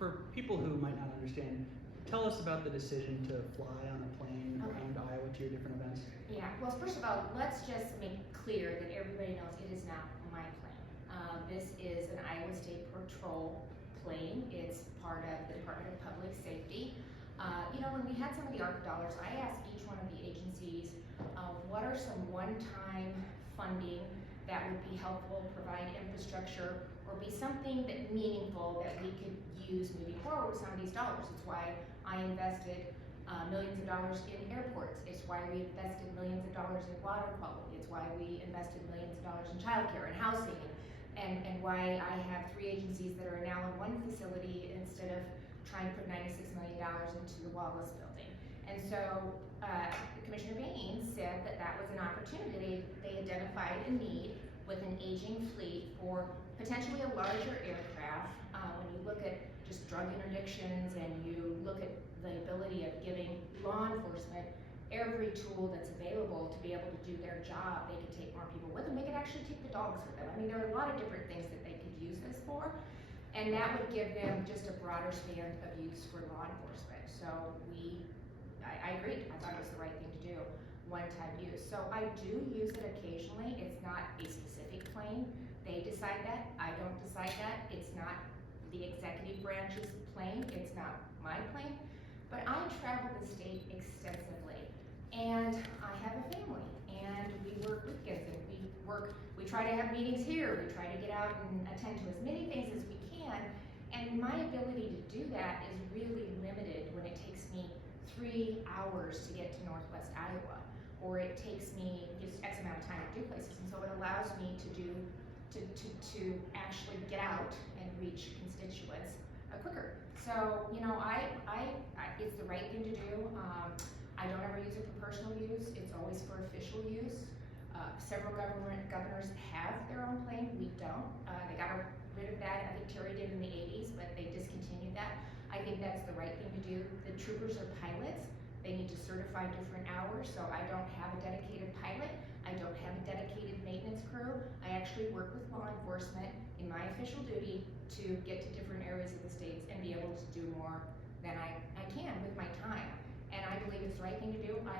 for people who might not understand, tell us about the decision to fly on a plane around Iowa to your different events. Yeah, well, first of all, let's just make clear that everybody knows it is not my plane. This is an Iowa State Patrol plane. It's part of the Department of Public Safety. When we had some of the ARP dollars, I asked each one of the agencies, what are some one-time funding that would be helpful, provide infrastructure, or be something that meaningful that we could use moving forward with some of these dollars. It's why I invested millions of dollars in airports. It's why we invested millions of dollars in water quality. It's why we invested millions of dollars in childcare and housing, and why I have 3 agencies that are now in one facility instead of trying to put $96 million into the Wallace building. And so Commissioner Bain said that that was an opportunity. They identified a need with an aging fleet for potentially a larger aircraft. When you look at just drug interdictions and you look at the ability of giving law enforcement every tool that's available to be able to do their job, they could take more people with them. They could actually take the dogs with them. I mean, there are a lot of different things that they could use this for, and that would give them just a broader span of use for law enforcement. So I agreed. I thought it was the right thing to do, one-time use. So I do use it occasionally. It's not a specific plane. They decide that. I don't decide that. It's not the executive branch's plane. It's not my plane. But I travel the state extensively, and I have a family, and we work weekends, and we try to have meetings here. We try to get out and attend to as many things as we can, and my ability to do that is really limited when it takes me 3 hours to get to Northwest Iowa, or it takes me just X amount of time to do places, and so it allows me to actually get out and reach constituents quicker. So, it's the right thing to do. I don't ever use it for personal use. It's always for official use. Several governors have their own plane. We don't. They got rid of that. I think Terry did in the 80s, but they discontinued that. I think that's the right thing to do. The troopers are pilots. They need to certify different hours, so I don't have a dedicated pilot. I don't have a dedicated maintenance crew. I actually work with law enforcement in my official duty to get to different areas of the states and be able to do more than I can with my time. And I believe it's the right thing to do. I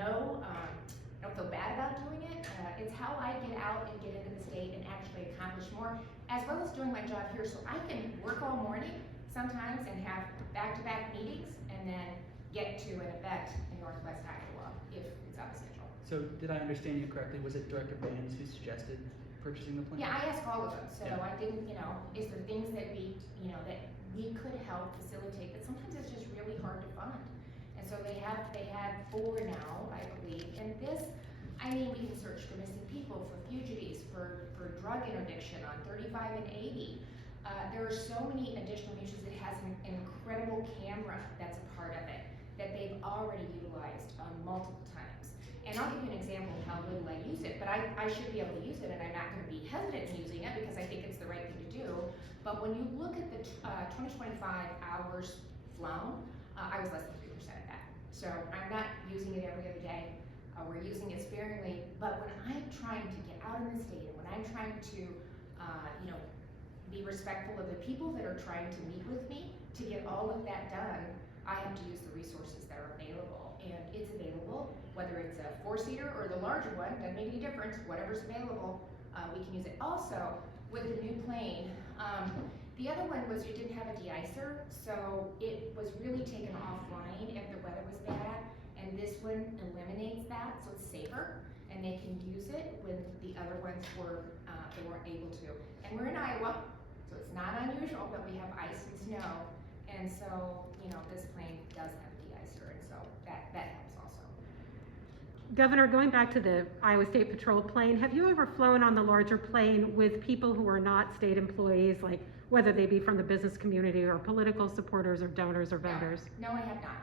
don't feel bad about doing it. It's how I get out and get into the state and actually accomplish more, as well as doing my job here. So I can work all morning sometimes and have back-to-back meetings and then get to an event in Northwest Iowa if it's on the schedule. So did I understand you correctly? Was it Director Baines who suggested purchasing the plane? Yeah, I asked all of them. So yeah. I didn't, is there things that we could help facilitate, but sometimes it's just really hard to fund. And so they had 4 now, I believe. And this, we can search for missing people, for fugitives, for drug interdiction on 35 and 80. There are so many additional uses. It has an incredible camera that's a part of it that they've already utilized multiple times. And I'll give you an example of how little I use it, but I should be able to use it, and I'm not going to be hesitant in using it because I think it's the right thing to do. But when you look at the 2025 hours flown, I was less than 3% of that. So I'm not using it every other day. We're using it sparingly, but when I'm trying to get out in the state, and when I'm trying to, be respectful of the people that are trying to meet with me to get all of that done, I have to use the resources that are available. And it's available, whether it's a 4-seater or the larger one, doesn't make any difference. Whatever's available, we can use it. Also, with the new plane, the other one was you didn't have a de-icer, so it was really taken offline if the weather was bad. And this one eliminates that, so it's safer, and they can use it when the other ones they weren't able to. And we're in Iowa, so it's not unusual that we have ice and snow. And so, this plane does have a de-icer, and so that helps also. Governor, going back to the Iowa State Patrol plane, have you ever flown on the larger plane with people who are not state employees, like whether they be from the business community or political supporters or donors or voters? No, I have not.